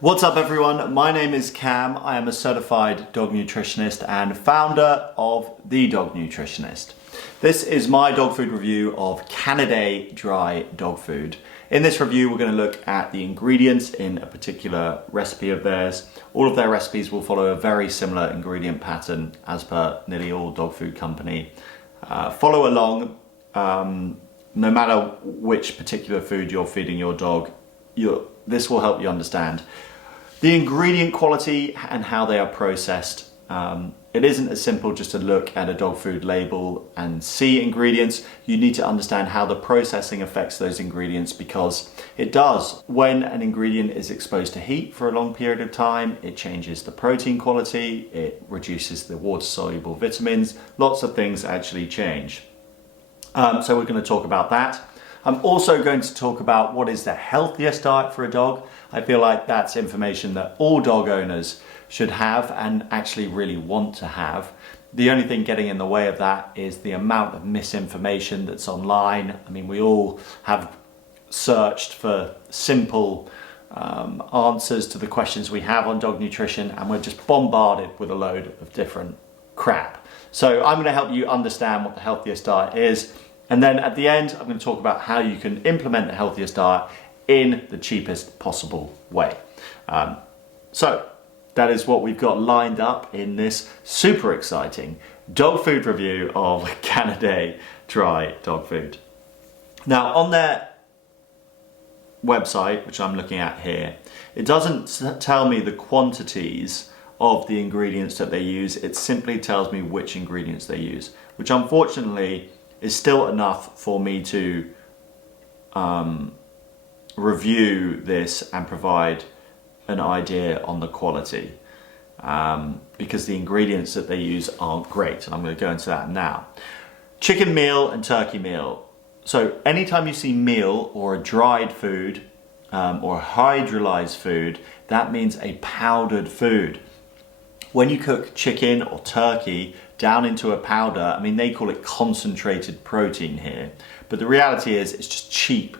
What's up everyone, my name is Cam. I am a certified dog nutritionist and founder of The Dog Nutritionist. This is my dog food review of Canidae dry dog food. In this review we're going to look at the ingredients in a particular recipe of theirs. All of their recipes will follow a very similar ingredient pattern as per nearly all dog food company. Follow along, no matter which particular food you're feeding your dog. This will help you understand the ingredient quality and how they are processed. It isn't as simple just to look at a dog food label and see ingredients. You need to understand how the processing affects those ingredients, because it does. When an ingredient is exposed to heat for a long period of time, it changes the protein quality, it reduces the water-soluble vitamins, lots of things actually change. So we're going to talk about that. I'm also going to talk about what is the healthiest diet for a dog. I feel like that's information that all dog owners should have and actually really want to have. The only thing getting in the way of that is the amount of misinformation that's online. I mean, we all have searched for simple answers to the questions we have on dog nutrition, and we're just bombarded with a load of different crap. So I'm going to help you understand what the healthiest diet is. And then at the end, I'm going to talk about how you can implement the healthiest diet in the cheapest possible way. So that is what we've got lined up in this super exciting dog food review of Canidae dry dog food. Now on their website, which I'm looking at here, it doesn't tell me the quantities of the ingredients that they use. It simply tells me which ingredients they use, which unfortunately is still enough for me to review this and provide an idea on the quality, because the ingredients that they use aren't great, and I'm going to go into that now. Chicken meal and turkey meal. So anytime you see meal or a dried food or a hydrolyzed food, that means a powdered food. When you cook chicken or turkey down into a powder, I mean, they call it concentrated protein here, but the reality is it's just cheap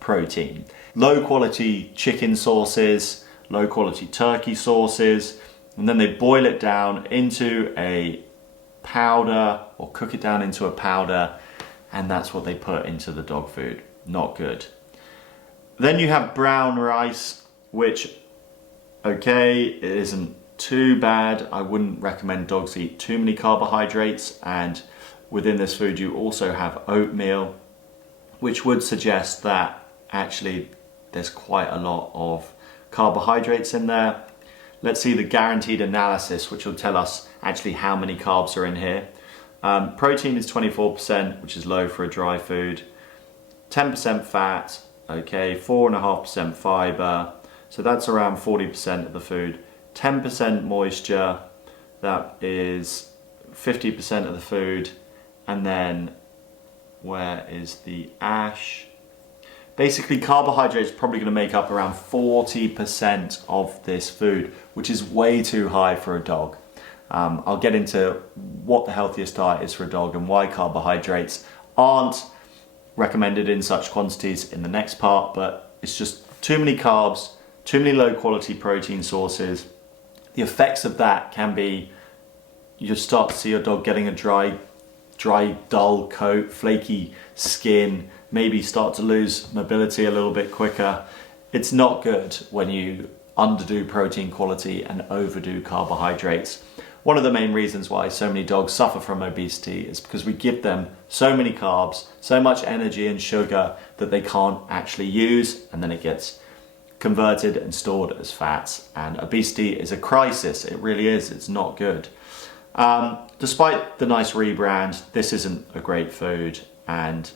protein. Low quality chicken sauces, low quality turkey sauces, and then they boil it down into a powder or cook it down into a powder, and that's what they put into the dog food. Not good. Then you have brown rice, which, okay, it isn't too bad. I wouldn't recommend dogs eat too many carbohydrates, and within this food you also have oatmeal, which would suggest that actually there's quite a lot of carbohydrates in there. Let's see the guaranteed analysis, which will tell us actually how many carbs are in here. Protein is 24%, which is low for a dry food. 10% fat, okay, 4.5% fiber, so that's around 40% of the food. 10% moisture, that is 50% of the food. And then where is the ash? Basically carbohydrates are probably going to make up around 40% of this food, which is way too high for a dog. I'll get into what the healthiest diet is for a dog and why carbohydrates aren't recommended in such quantities in the next part, but it's just too many carbs, too many low quality protein sources. The effects of that can be, you start to see your dog getting a dry, dull coat, flaky skin, maybe start to lose mobility a little bit quicker. It's not good when you underdo protein quality and overdo carbohydrates. One of the main reasons why so many dogs suffer from obesity is because we give them so many carbs, so much energy and sugar that they can't actually use, and then it gets converted and stored as fats, and obesity is a crisis. It really is. It's not good. Despite the nice rebrand, this isn't a great food, and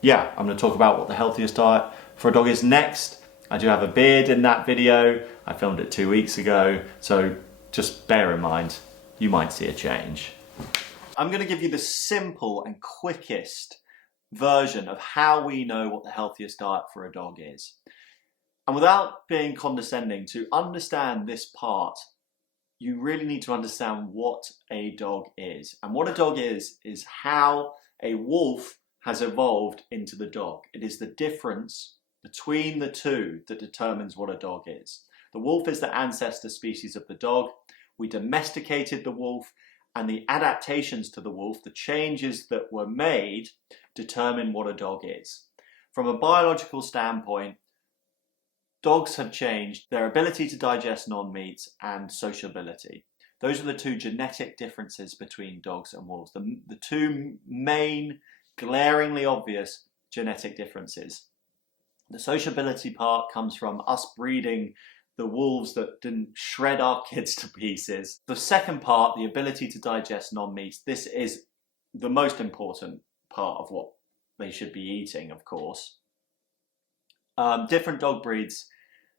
yeah, I'm going to talk about what the healthiest diet for a dog is next. I do have a beard in that video. I filmed it 2 weeks ago, so just bear in mind you might see a change. I'm going to give you the simple and quickest version of how we know what the healthiest diet for a dog is. And without being condescending, to understand this part, you really need to understand what a dog is. And what a dog is how a wolf has evolved into the dog. It is the difference between the two that determines what a dog is. The wolf is the ancestor species of the dog. We domesticated the wolf, and the adaptations to the wolf, the changes that were made, determine what a dog is. From a biological standpoint, dogs have changed their ability to digest non-meats and sociability. Those are the two genetic differences between dogs and wolves. The two main, glaringly obvious genetic differences. The sociability part comes from us breeding the wolves that didn't shred our kids to pieces. The second part, the ability to digest non-meats, this is the most important part of what they should be eating, of course. Different dog breeds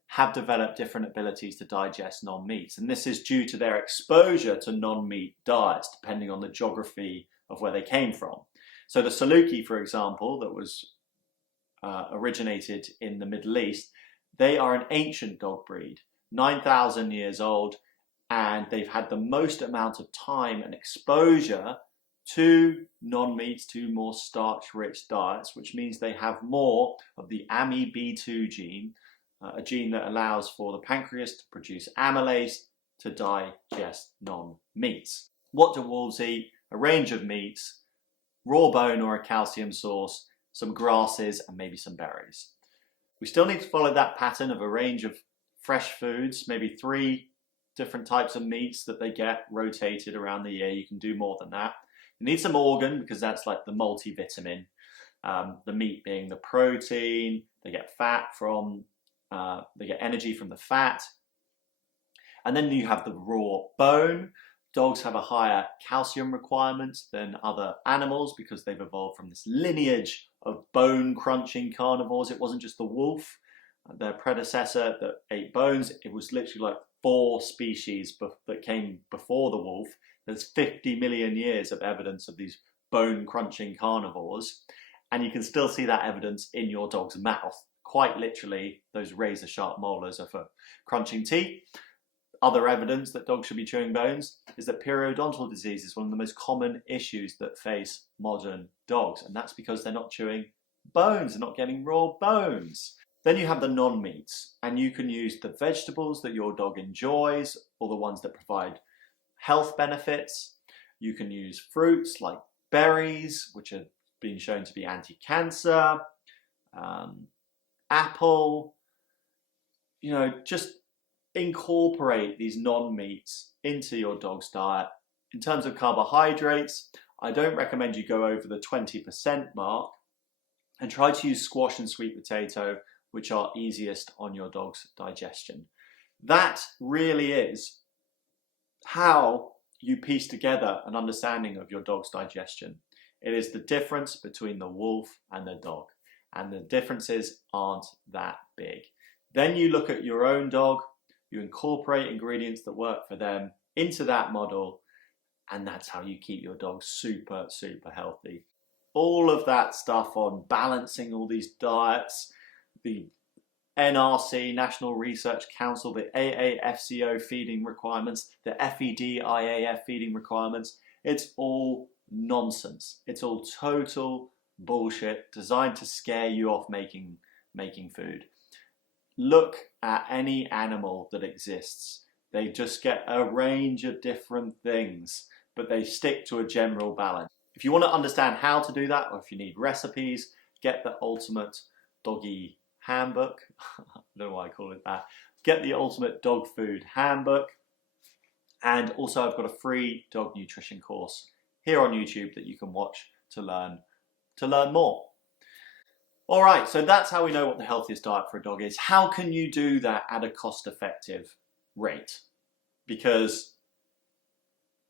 have developed different abilities to digest non-meats, and this is due to their exposure to non-meat diets, depending on the geography of where they came from. So the Saluki, for example, that was originated in the Middle East, they are an ancient dog breed, 9,000 years old, and they've had the most amount of time and exposure to non-meats, to more starch-rich diets, which means they have more of the AMY-B2 gene, a gene that allows for the pancreas to produce amylase to digest non-meats. What do wolves eat? A range of meats, raw bone or a calcium source, some grasses, and maybe some berries. We still need to follow that pattern of a range of fresh foods, maybe 3 different types of meats that they get rotated around the year. You can do more than that. You need some organ, because that's like the multivitamin. The meat being the protein, they get fat from, they get energy from the fat. And then you have the raw bone. Dogs have a higher calcium requirement than other animals because they've evolved from this lineage of bone-crunching carnivores. It wasn't just the wolf, their predecessor, that ate bones. It was literally like 4 species that came before the wolf. There's 50 million years of evidence of these bone-crunching carnivores, and you can still see that evidence in your dog's mouth. Quite literally, those razor-sharp molars are for crunching teeth. Other evidence that dogs should be chewing bones is that periodontal disease is one of the most common issues that face modern dogs, and that's because they're not chewing bones, they're not getting raw bones. Then you have the non-meats, and you can use the vegetables that your dog enjoys, or the ones that provide health benefits. You can use fruits like berries, which have been shown to be anti-cancer, apple, just incorporate these non-meats into your dog's diet. In terms of carbohydrates, I don't recommend you go over the 20% mark, and try to use squash and sweet potato, which are easiest on your dog's digestion. That really is how you piece together an understanding of your dog's digestion. It is the difference between the wolf and the dog, and the differences aren't that big. Then you look at your own dog, you incorporate ingredients that work for them into that model, and that's how you keep your dog super, super healthy. All of that stuff on balancing all these diets, the NRC, National Research Council, the AAFCO feeding requirements, the FED-IAF feeding requirements, it's all nonsense. It's all total bullshit designed to scare you off making food. Look at any animal that exists. They just get a range of different things, but they stick to a general balance. If you want to understand how to do that, or if you need recipes, get the Ultimate Doggy Handbook. I don't know why I call it that. Get the Ultimate Dog Food Handbook. And also I've got a free dog nutrition course here on YouTube that you can watch to learn more. All right, so that's how we know what the healthiest diet for a dog is. How can you do that at a cost-effective rate? Because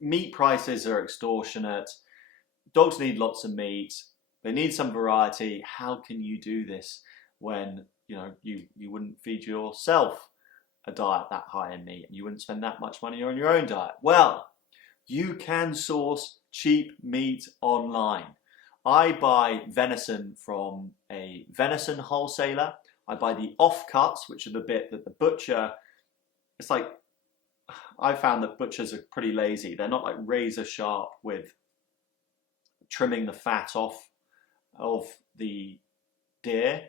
meat prices are extortionate. Dogs need lots of meat. They need some variety. How can you do this when you wouldn't feed yourself a diet that high in meat, and you wouldn't spend that much money on your own diet? Well, you can source cheap meat online. I buy venison from a venison wholesaler. I buy the offcuts, which are the bit that the butcher, it's like, I found that butchers are pretty lazy. They're not like razor sharp with trimming the fat off of the deer.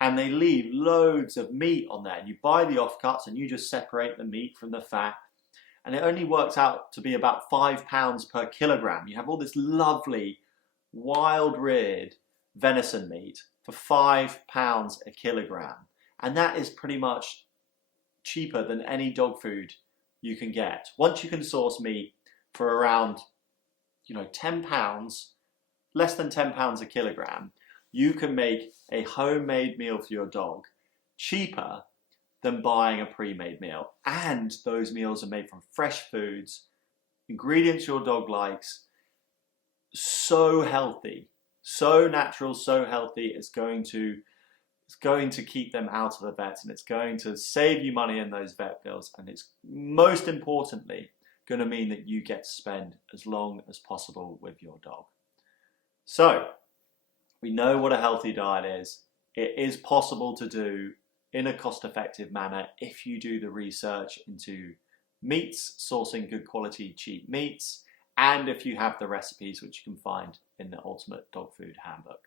and they leave loads of meat on there. And you buy the offcuts and you just separate the meat from the fat, and it only works out to be about £5 per kilogram. You have all this lovely wild-reared venison meat for £5 a kilogram, and that is pretty much cheaper than any dog food you can get. Once you can source meat for around, £10, less than £10 a kilogram, you can make a homemade meal for your dog cheaper than buying a pre-made meal. And those meals are made from fresh foods, ingredients your dog likes, so healthy, so natural, so healthy. It's going to keep them out of the vet, and it's going to save you money in those vet bills, and it's most importantly going to mean that you get to spend as long as possible with your dog. So we know what a healthy diet is. It is possible to do in a cost-effective manner if you do the research into meats, sourcing good quality cheap meats, and if you have the recipes which you can find in the Ultimate Dog Food Handbook.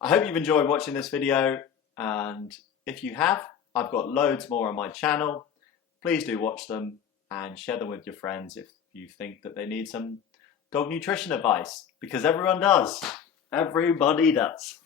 I hope you've enjoyed watching this video, and if you have, I've got loads more on my channel. Please do watch them and share them with your friends if you think that they need some dog nutrition advice, because everyone does. Everybody does.